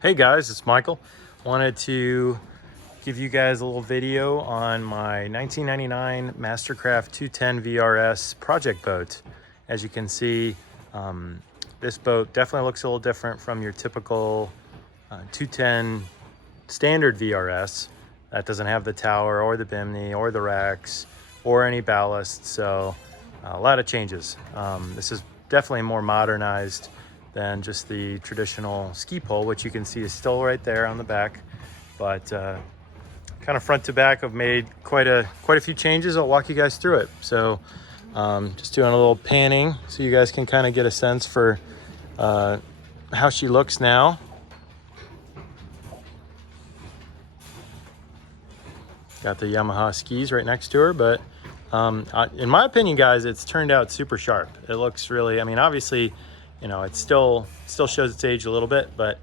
Hey guys, it's Michael. Wanted to give you guys a little video on my 1999 Mastercraft 210 VRS project boat. As you can see, this boat definitely looks a little different from your typical 210 standard VRS. That doesn't have the tower or the bimini or the racks or any ballast, so a lot of changes. This is definitely more modernized than just the traditional ski pole, which you can see is still right there on the back. But kind of front to back, I've made quite a few changes. I'll walk you guys through it. So just doing a little panning so you guys can kind of get a sense for how she looks now. Got the Yamaha skis right next to her, but in my opinion, guys, it's turned out super sharp. It looks really, I mean, obviously, you know, it still shows its age a little bit, but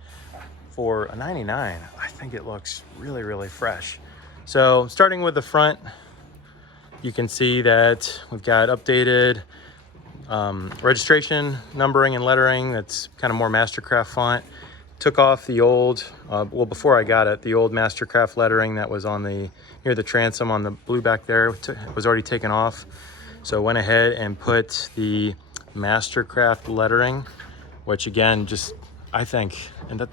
for a 99, I think it looks really, really fresh. So starting with the front, you can see that we've got updated registration, numbering, and lettering. That's kind of more Mastercraft font. Took off the old, well, before I got it, the old Mastercraft lettering that was on the, near the transom on the blue back there, was already taken off. So went ahead and put the Mastercraft lettering, which again, just, I think, and that,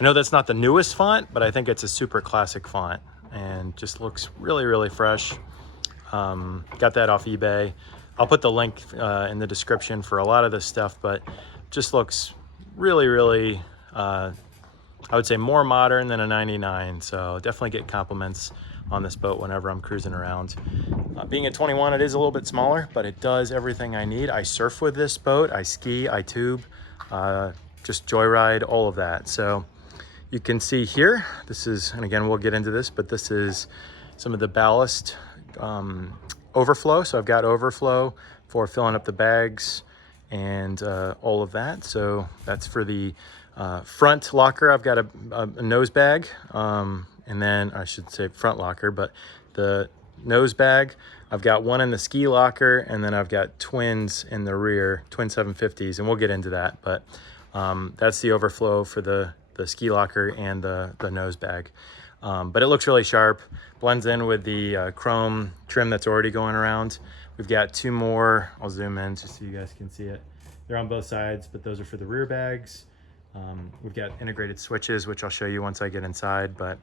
I know that's not the newest font, but I think it's a super classic font and just looks really, really fresh. Got that off eBay. I'll put the link in the description for a lot of this stuff, but just looks really, really, I would say more modern than a 99. So definitely get compliments on this boat whenever I'm cruising around. Being a 21, it is a little bit smaller, but it does everything I need. I surf with this boat, I ski, I tube, just joyride, all of that. So you can see here, this is, and again, we'll get into this, but this is some of the ballast overflow. So I've got overflow for filling up the bags and all of that. So that's for the front locker. I've got a nose bag, and then I should say front locker, but the nose bag, I've got one in the ski locker, and then I've got twins in the rear, twin 750s, and we'll get into that. But that's the overflow for the ski locker and the nose bag. But it looks really sharp, blends in with the chrome trim that's already going around. We've got two more, I'll zoom in just so you guys can see it. They're on both sides, but those are for the rear bags. We've got integrated switches, which I'll show you once I get inside, but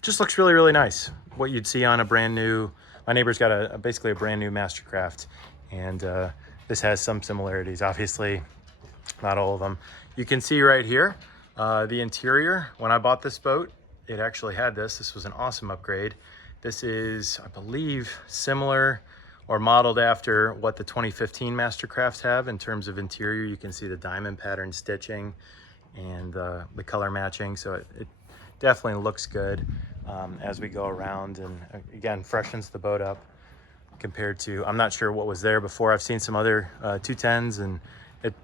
just looks really, really nice. What you'd see on a brand new, my neighbor's got basically a brand new Mastercraft, and this has some similarities, obviously, not all of them. You can see right here, the interior. When I bought this boat, it actually had this. This was an awesome upgrade. This is, I believe, similar or modeled after what the 2015 Mastercrafts have in terms of interior. You can see the diamond pattern stitching and the color matching. So it definitely looks good as we go around, and again, freshens the boat up compared to, I'm not sure what was there before. I've seen some other 210s, and it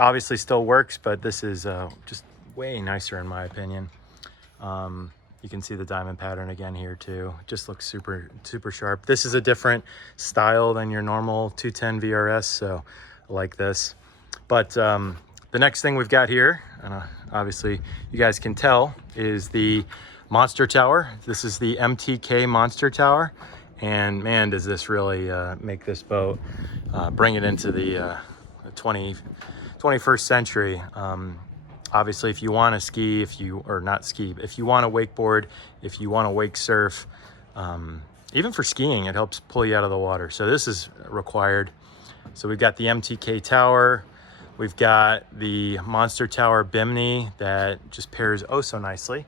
obviously still works, but this is just way nicer in my opinion. You can see the diamond pattern again here too. It just looks super, super sharp. This is a different style than your normal 210 VRS, so I like this. But the next thing we've got here, and obviously you guys can tell, is the Monster Tower. This is the MTK Monster Tower, and man, does this really make this boat, bring it into the 21st century. Obviously, if you want to ski, if you want to wakeboard, if you want to wake surf, even for skiing, it helps pull you out of the water. So this is required. So we've got the MTK Tower. We've got the Monster Tower Bimini that just pairs oh so nicely.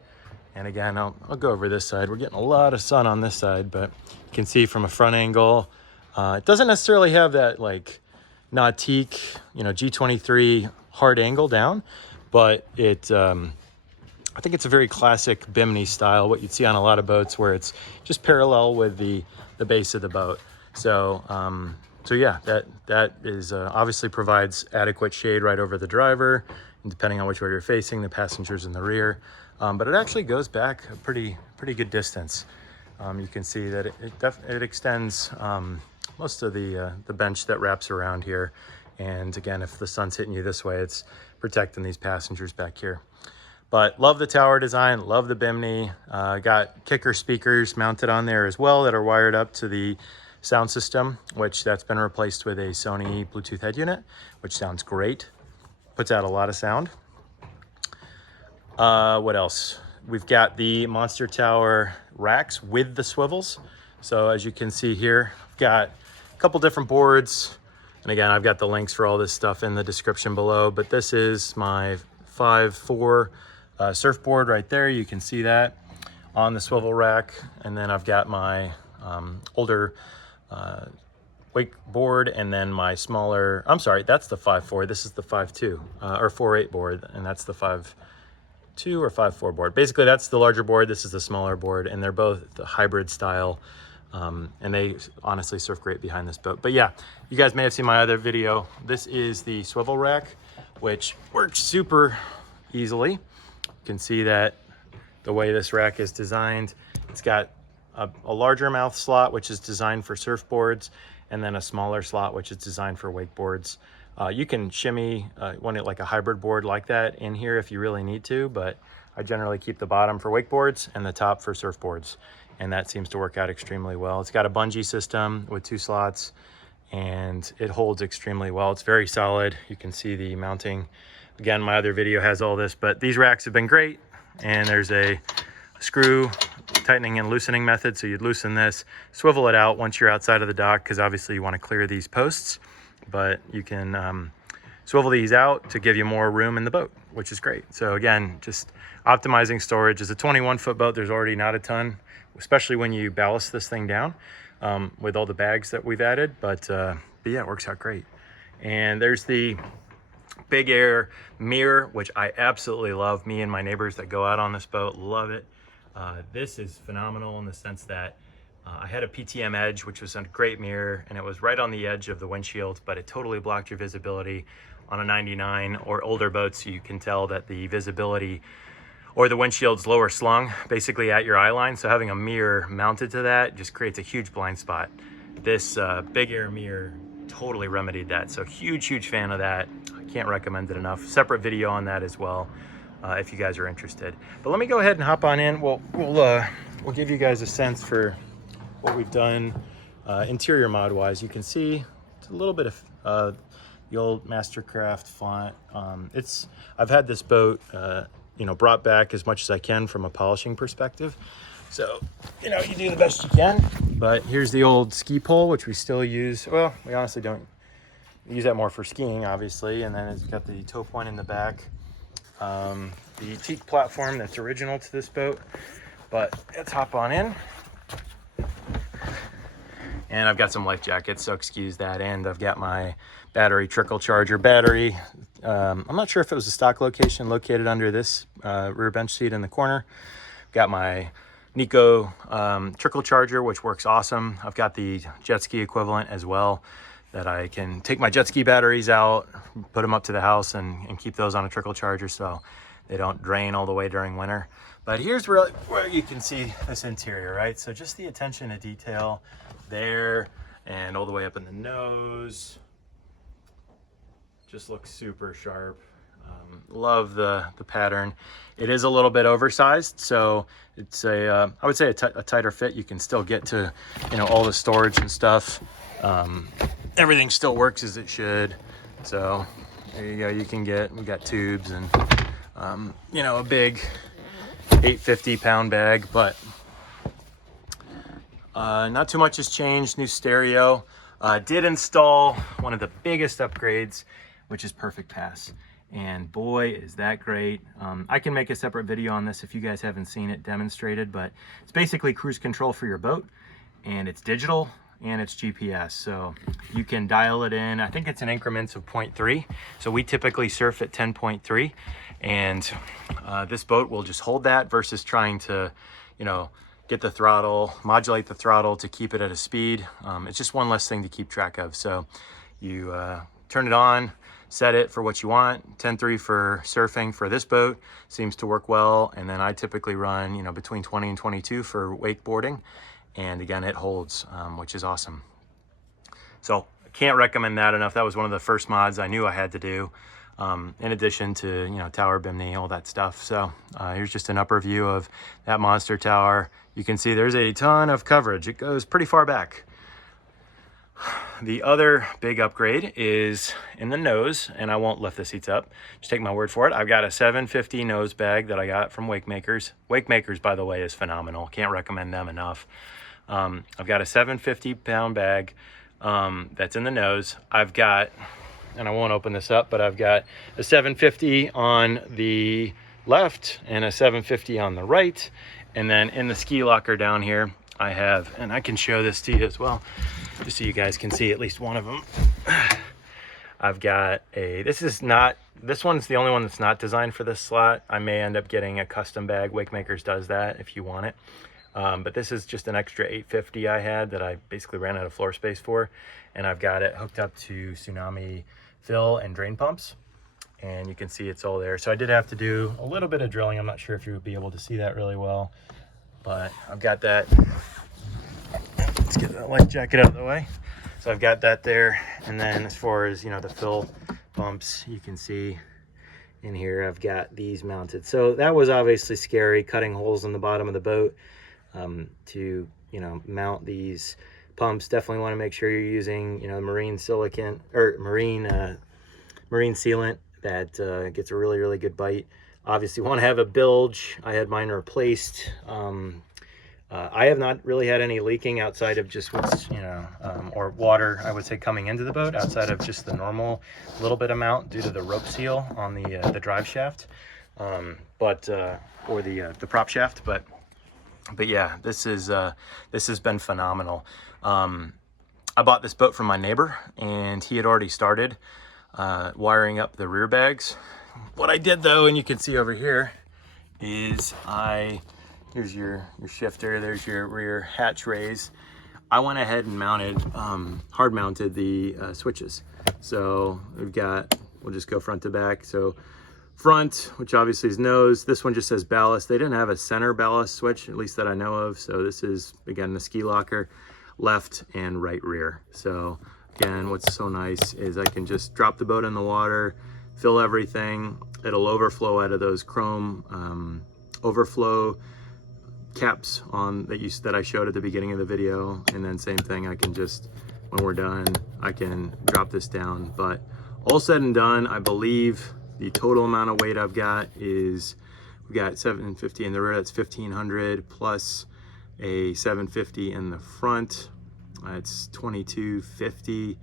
And again, I'll go over this side. We're getting a lot of sun on this side, but you can see from a front angle, it doesn't necessarily have that like Nautique, G23 hard angle down, but it, I think it's a very classic Bimini style, what you'd see on a lot of boats where it's just parallel with the base of the boat. So, so yeah, that is obviously provides adequate shade right over the driver, and depending on which way you're facing, the passengers in the rear. But it actually goes back a pretty good distance. You can see that it extends most of the bench that wraps around here. And again, if the sun's hitting you this way, it's protecting these passengers back here. But love the tower design, love the bimini. Got kicker speakers mounted on there as well that are wired up to the sound system, which that's been replaced with a Sony Bluetooth head unit, which sounds great. Puts out a lot of sound. What else? We've got the Monster Tower racks with the swivels. So as you can see here, I've got a couple different boards. And again, I've got the links for all this stuff in the description below, but this is my 5.4 surfboard right there. You can see that on the swivel rack. And then I've got my older wakeboard, and then my smaller, I'm sorry, that's the 5.4. This is the 5.2 or 4.8 board, and that's the 5.2 or 5.4 board. Basically, that's the larger board. This is the smaller board, and they're both the hybrid style. And they honestly surf great behind this boat. But yeah, you guys may have seen my other video. This is the swivel rack, which works super easily. You can see that the way this rack is designed, it's got a larger mouth slot, which is designed for surfboards, and then a smaller slot, which is designed for wakeboards. You can shimmy one like a hybrid board like that in here if you really need to, but I generally keep the bottom for wakeboards and the top for surfboards. And that seems to work out extremely well. It's got a bungee system with 2 slots, and it holds extremely well. It's very solid. You can see the mounting. Again, my other video has all this, but these racks have been great. And there's a screw tightening and loosening method. So you'd loosen this, swivel it out once you're outside of the dock, because obviously you want to clear these posts, but you can swivel these out to give you more room in the boat, which is great. So again, just optimizing storage. As a 21-foot boat, there's already not a ton, especially when you ballast this thing down with all the bags that we've added. But yeah, it works out great. And there's the Big Air mirror, which I absolutely love. Me and my neighbors that go out on this boat love it. This is phenomenal in the sense that I had a PTM Edge, which was a great mirror, and it was right on the edge of the windshield, but it totally blocked your visibility. On a 99 or older boats, you can tell that the visibility or the windshield's lower slung, basically at your eye line. So having a mirror mounted to that just creates a huge blind spot. This Big Air mirror totally remedied that. So huge fan of that. I can't recommend it enough. Separate video on that as well, if you guys are interested. But let me go ahead and hop on in. We'll give you guys a sense for what we've done interior mod wise. You can see it's a little bit of the old Mastercraft font. I've had this boat brought back as much as I can from a polishing perspective. So, you do the best you can. But here's the old ski pole, which we still use. Well, we honestly don't use that more for skiing, obviously. And then it's got the tow point in the back. The teak platform that's original to this boat. But let's hop on in. And I've got some life jackets, so excuse that. And I've got my battery trickle charger battery. I'm not sure if it was a stock location located under this rear bench seat in the corner. Got my Nico trickle charger, which works awesome. I've got the jet ski equivalent as well, that I can take my jet ski batteries out, put them up to the house, and keep those on a trickle charger so they don't drain all the way during winter. But here's where you can see this interior, right? So just the attention to detail there and all the way up in the nose. Just looks super sharp. Love the pattern. It is a little bit oversized, so it's I would say a tighter fit. You can still get to all the storage and stuff. Everything still works as it should. So there you go. We got tubes and a big 850-pound bag, but not too much has changed. New stereo. Did install one of the biggest upgrades, which is Perfect Pass. And boy, is that great. I can make a separate video on this if you guys haven't seen it demonstrated, but it's basically cruise control for your boat, and it's digital and it's GPS. So you can dial it in. I think it's in increments of 0.3. So we typically surf at 10.3, and this boat will just hold that versus trying to, get the throttle, modulate the throttle to keep it at a speed. It's just one less thing to keep track of. So you turn it on, set it for what you want. 10.3 for surfing for this boat seems to work well. And then I typically run, between 20 and 22 for wakeboarding. And again, it holds, which is awesome. So I can't recommend that enough. That was one of the first mods I knew I had to do. in addition to, you know, tower bimini, all that stuff. So here's just an upper view of that monster tower. You can see there's a ton of coverage. It goes pretty far back. The other big upgrade is in the nose, and I won't lift the seats up. Just take my word for it. I've got a 750 nose bag that I got from Wakemakers. Wakemakers, by the way, is phenomenal. Can't recommend them enough. I've got a 750 pound bag that's in the nose. I've got, and I won't open this up, but I've got a 750 on the left and a 750 on the right. And then in the ski locker down here, I have, and I can show this to you as well, just so you guys can see at least one of them. I've got a, this one's the only one that's not designed for this slot. I may end up getting a custom bag. Wakemakers does that if you want it. But this is just an extra 850 I had that I basically ran out of floor space for. And I've got it hooked up to Tsunami fill and drain pumps. And you can see it's all there. So I did have to do a little bit of drilling. I'm not sure if you would be able to see that really well, but I've got that. Let's get that light jacket out of the way. So I've got that there. And then as far as, you know, the fill pumps, you can see in here, I've got these mounted. So that was obviously scary, cutting holes in the bottom of the boat to, you know, mount these pumps. Definitely want to make sure you're using, you know, marine silicone or marine sealant that gets a really, really good bite. Obviously want to have a bilge. I had mine replaced. I have not really had any leaking outside of just what's, you know, or water, I would say, coming into the boat outside of just the normal little bit amount due to the rope seal on the drive shaft, or the prop shaft. But yeah, this has been phenomenal. I bought this boat from my neighbor, and he had already started wiring up the rear bags. What I did though, and you can see over here, is here's your shifter, there's your rear hatch raise. I went ahead and mounted, hard mounted the switches. So we'll just go front to back. So front, which obviously is nose, this one just says ballast. They didn't have a center ballast switch, at least that I know of. So this is, again, the ski locker, left and right rear. So again, what's so nice is I can just drop the boat in the water, fill everything. It'll overflow out of those chrome overflow caps on that I showed at the beginning of the video. And then same thing, I can just, when we're done, I can drop this down. But all said and done, I believe the total amount of weight I've got is, we got 750 in the rear, that's 1500, plus a 750 in the front. It's 2250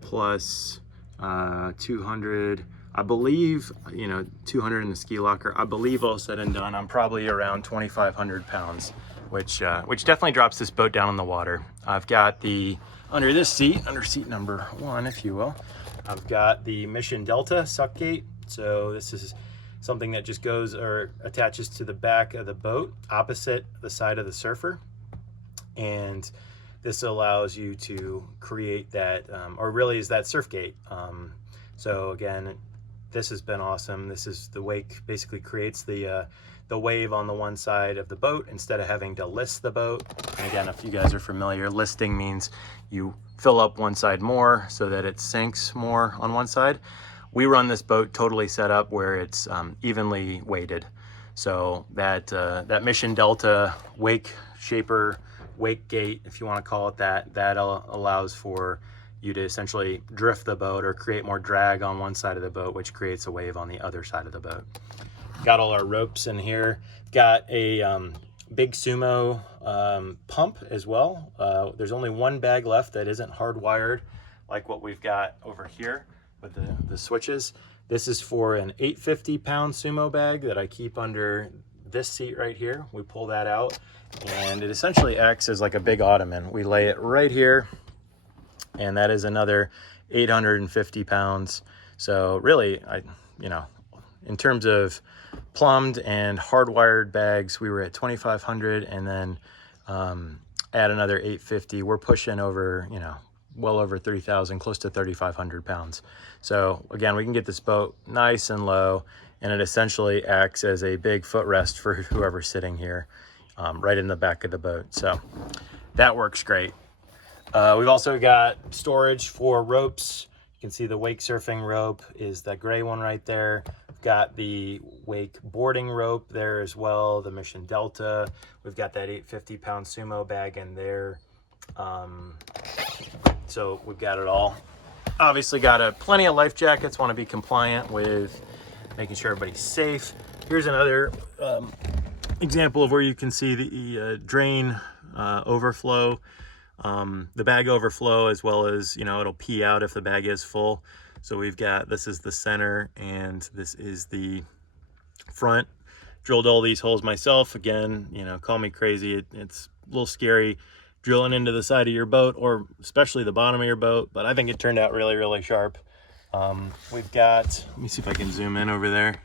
plus 200. I believe, you know, 200 in the ski locker. I believe all said and done, I'm probably around 2,500 pounds, which definitely drops this boat down in the water. I've got under this seat, under seat number 1, if you will, I've got the Mission Delta suck gate. So this is something that just goes or attaches to the back of the boat, opposite the side of the surfer. And this allows you to create that, or really is that surf gate. So again, this has been awesome. This is the wake, basically creates the wave on the one side of the boat instead of having to list the boat. And again, if you guys are familiar, listing means you fill up one side more so that it sinks more on one side. We run this boat totally set up where it's evenly weighted. So that Mission Delta wake shaper, wake gate, if you want to call it that, allows for you to essentially drift the boat or create more drag on one side of the boat, which creates a wave on the other side of the boat. Got all our ropes in here. Got a big Sumo pump as well. There's only one bag left that isn't hardwired like what we've got over here with the switches. This is for an 850 pound Sumo bag that I keep under this seat right here. We pull that out and it essentially acts as like a big ottoman. We lay it right here, and that is another 850 pounds. So really, in terms of plumbed and hardwired bags, we were at 2,500, and then add another 850. We're pushing over, well over 3,000, close to 3,500 pounds. So again, we can get this boat nice and low, and it essentially acts as a big footrest for whoever's sitting here, right in the back of the boat. So that works great. We've also got storage for ropes, You can see the wake surfing rope is the gray one right there. We've got the wake boarding rope there as well, the Mission Delta. We've got that 850-pound sumo bag in there. So we've got it all. Obviously got plenty of life jackets, want to be compliant with making sure everybody's safe. Here's another example of where you can see the drain overflow, the bag overflow, as well as, you know, it'll pee out if the bag is full. So we've got, this is the center and this is the front. Drilled all these holes myself. Again, you know, call me crazy. It's a little scary drilling into the side of your boat, or especially the bottom of your boat, but I think it turned out really, really sharp. We've got, let me see if I can zoom in over there.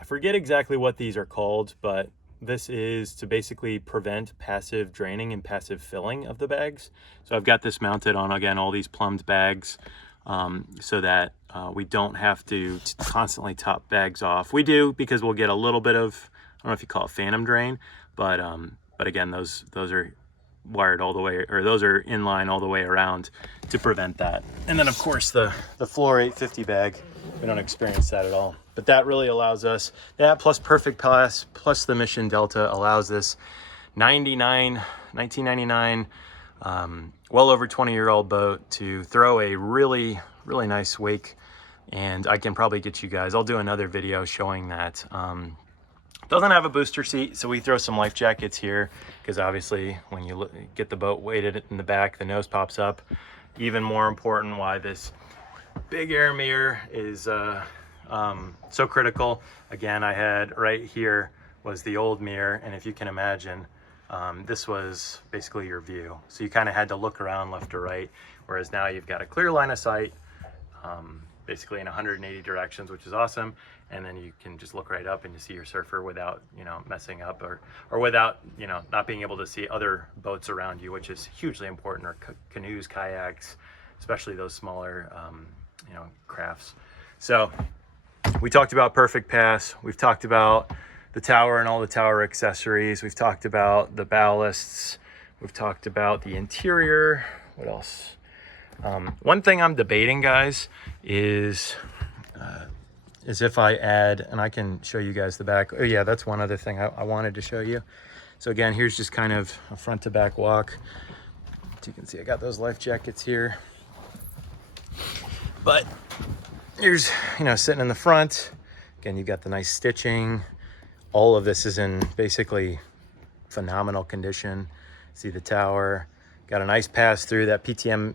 I forget exactly what these are called, but this is to basically prevent passive draining and passive filling of the bags. So I've got this mounted on, again, all these plumbed bags, so that we don't have to constantly top bags off. We do, because we'll get a little bit of, I don't know if you call it phantom drain, but again, those are wired all the way, or those are in line all the way around to prevent that. And then of course the floor 850 bag, we don't experience that at all. But that really allows us, that plus Perfect Pass plus the Mission Delta allows this 1999, well over 20-year-old boat to throw a really, really nice wake. And I can probably get you guys, I'll do another video showing that. Doesn't have a booster seat, so we throw some life jackets here, because obviously when you get the boat weighted in the back, the nose pops up. Even more important, why this big air mirror is so critical. Again, I had right here was the old mirror, and if you can imagine, this was basically your view. So you kind of had to look around left or right, whereas now you've got a clear line of sight, basically in 180 directions, which is awesome. And then you can just look right up and you see your surfer without, you know, messing up, or without, you know, not being able to see other boats around you, which is hugely important, or canoes, kayaks, especially those smaller, you know, crafts. So we talked about Perfect Pass. We've talked about the tower and all the tower accessories. We've talked about the ballasts. We've talked about the interior. What else? One thing I'm debating, guys, is if I add, and I can show you guys the back. Oh yeah, that's one other thing I wanted to show you. So again, here's just kind of a front to back walk. As you can see, I got those life jackets here. But here's, you know, sitting in the front. Again, you got the nice stitching. All of this is in basically phenomenal condition. See the tower. Got a nice pass through. That PTM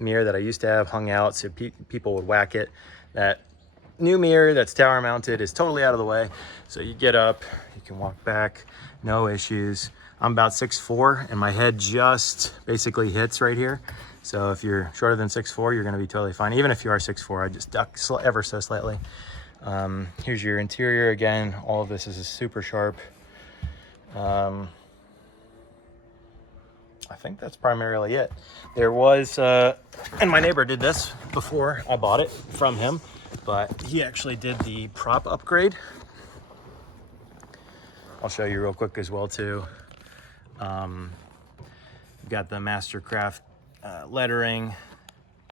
mirror that I used to have hung out, so people would whack it. That new mirror that's tower mounted is totally out of the way. So you get up, you can walk back, no issues. I'm about 6'4", and my head just basically hits right here. So if you're shorter than 6'4", you're gonna be totally fine. Even if you are 6'4", I just duck ever so slightly. Here's your interior. Again, all of this is super sharp. I think that's primarily it. There was, and my neighbor did this before I bought it from him, but he actually did the prop upgrade. I'll show you real quick as well too. We've got the Mastercraft lettering